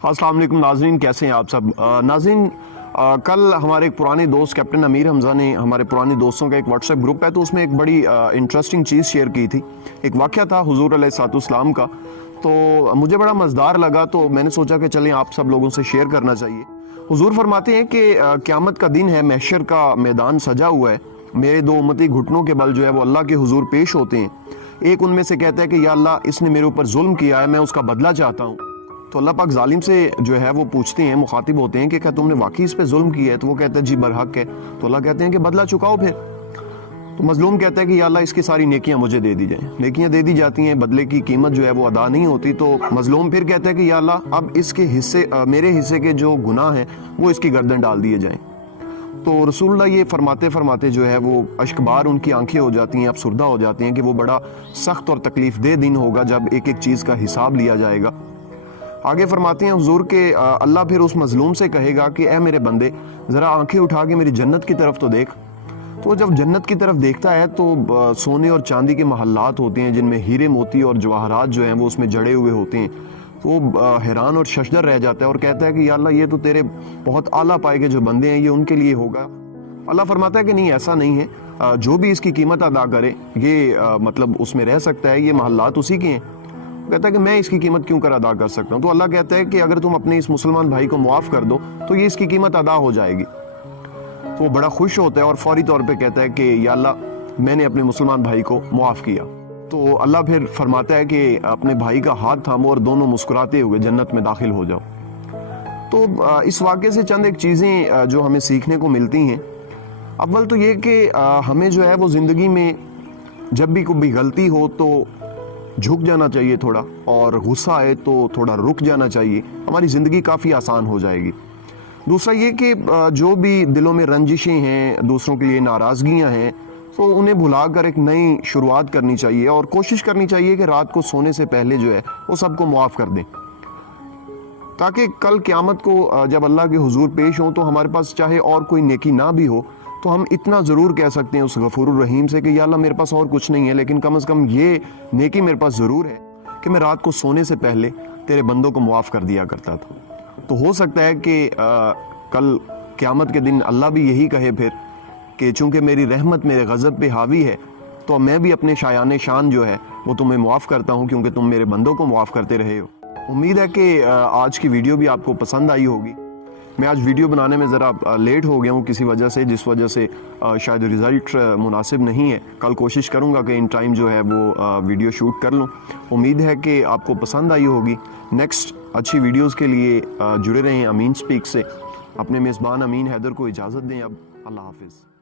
अस्सलाम वालेकुम नाज़रीन, कैसे हैं आप सब। नाज़रीन, कल हमारे एक पुराने दोस्त कैप्टन अमीर हमज़ा ने, हमारे पुराने दोस्तों का एक व्हाट्सएप ग्रुप है, तो उसमें एक बड़ी इंटरेस्टिंग चीज़ शेयर की थी। एक वाक़या था हुज़ूर अलैहिस्सलाम का, तो मुझे बड़ा मज़ेदार लगा, तो मैंने सोचा कि चलें आप सब लोगों से शेयर करना चाहिए। हुज़ूर फरमाते हैं कि क़यामत का दिन है, महशर का मैदान सजा हुआ है, मेरे दो उम्मती घुटनों के बल जो है वो अल्लाह के हुज़ूर पेश होते हैं। एक उनमें से कहता है कि या अल्लाह, इसने मेरे ऊपर जुल्म किया है, मैं उसका बदला चाहता हूँ। तो अल्लाह पाक जालिम से जो है वो पूछते हैं, मुखातिब होते हैं कि क्या तुमने वाकई इस पे जुल्म किया है? तो वो कहता है जी बरहक है। तो अल्लाह कहते हैं कि बदला चुकाओ फिर। तो मजलूम कहता है कि या अल्लाह, इसकी सारी नेकियां मुझे दे दी जाएं। नेकियां दे दी जाती हैं, बदले की कीमत जो है वो अदा नहीं होती। तो मजलूम फिर कहता है कि या अल्लाह, अब इसके हिस्से, मेरे हिस्से के जो गुनाह हैं वो इसकी गर्दन डाल दिए जाएं। तो रसूलुल्लाह ये फरमाते फरमाते जो है वो अश्कबार उनकी आंखें हो जाती हैं, अफसुर्दा हो जाती हैं कि वो बड़ा सख्त और तकलीफ दे दिन होगा जब एक एक चीज़ का हिसाब लिया जाएगा। आगे फरमाते हैं हुजूर के अल्लाह फिर उस मजलूम से कहेगा कि ए मेरे बंदे, ज़रा आंखें उठा के मेरी जन्नत की तरफ तो देख। तो जब जन्नत की तरफ देखता है तो सोने और चांदी के महल्लात होते हैं, जिनमें हीरे मोती और जवाहरात जो हैं वो उसमें जड़े हुए होते हैं। तो हैरान और शशदर रह जाता है और कहता है कि या अल्लाह, ये तो तेरे बहुत आला पाए के जो बंदे हैं, ये उनके लिए होगा। अल्लाह फरमाता है कि नहीं, ऐसा नहीं है, जो भी इसकी कीमत अदा करे ये मतलब उसमें रह सकता है, ये महल्लात उसी के हैं। कहता है कि मैं इसकी कीमत क्यों कर अदा कर सकता हूँ। तो अल्लाह कहता है कि अगर तुम अपने इस मुसलमान भाई को मुआफ़ कर दो तो ये इसकी कीमत अदा हो जाएगी। तो वो बड़ा खुश होता है और फौरी तौर पे कहता है कि या अल्लाह, मैंने अपने मुसलमान भाई को मुआफ़ किया। तो अल्लाह फिर फरमाता है कि अपने भाई का हाथ थामो और दोनों मुस्कुराते हुए जन्नत में दाखिल हो जाओ। तो इस वाक़े से चंद एक चीज़ें जो हमें सीखने को मिलती हैं। अव्वल तो ये कि हमें जो है वो ज़िंदगी में जब भी कोई गलती हो तो झुक जाना चाहिए थोड़ा, और गुस्सा आए तो थोड़ा रुक जाना चाहिए, हमारी ज़िंदगी काफ़ी आसान हो जाएगी। दूसरा ये कि जो भी दिलों में रंजिशें हैं, दूसरों के लिए नाराज़गियां हैं, तो उन्हें भुलाकर एक नई शुरुआत करनी चाहिए और कोशिश करनी चाहिए कि रात को सोने से पहले जो है वो सबको मुआफ़ कर दें, ताकि कल क़यामत को जब अल्लाह के हुजूर पेश हों तो हमारे पास चाहे और कोई नेकी ना भी हो तो हम इतना ज़रूर कह सकते हैं उस गफूरुर रहीम से कि या अल्लाह, मेरे पास और कुछ नहीं है, लेकिन कम से कम ये नेकी मेरे पास ज़रूर है कि मैं रात को सोने से पहले तेरे बंदों को मुआफ़ कर दिया करता था। तो हो सकता है कि कल क़यामत के दिन अल्लाह भी यही कहे फिर कि चूँकि मेरी रहमत मेरे गज़ब पे हावी है, तो मैं भी अपने शायान शान जो है वो तुम्हें मुआफ़ करता हूँ, क्योंकि तुम मेरे बंदों को मुआफ़ करते रहे हो। उम्मीद है कि आज की वीडियो भी आपको पसंद आई होगी। मैं आज वीडियो बनाने में ज़रा लेट हो गया हूँ किसी वजह से, जिस वजह से शायद रिज़ल्ट मुनासिब नहीं है। कल कोशिश करूँगा कि इन टाइम जो है वो वीडियो शूट कर लूँ। उम्मीद है कि आपको पसंद आई होगी। नेक्स्ट अच्छी वीडियोज़ के लिए जुड़े रहें अमीन स्पीक से। अपने मेज़बान अमीन हैदर को इजाज़त दें अब। अल्लाह हाफिज़।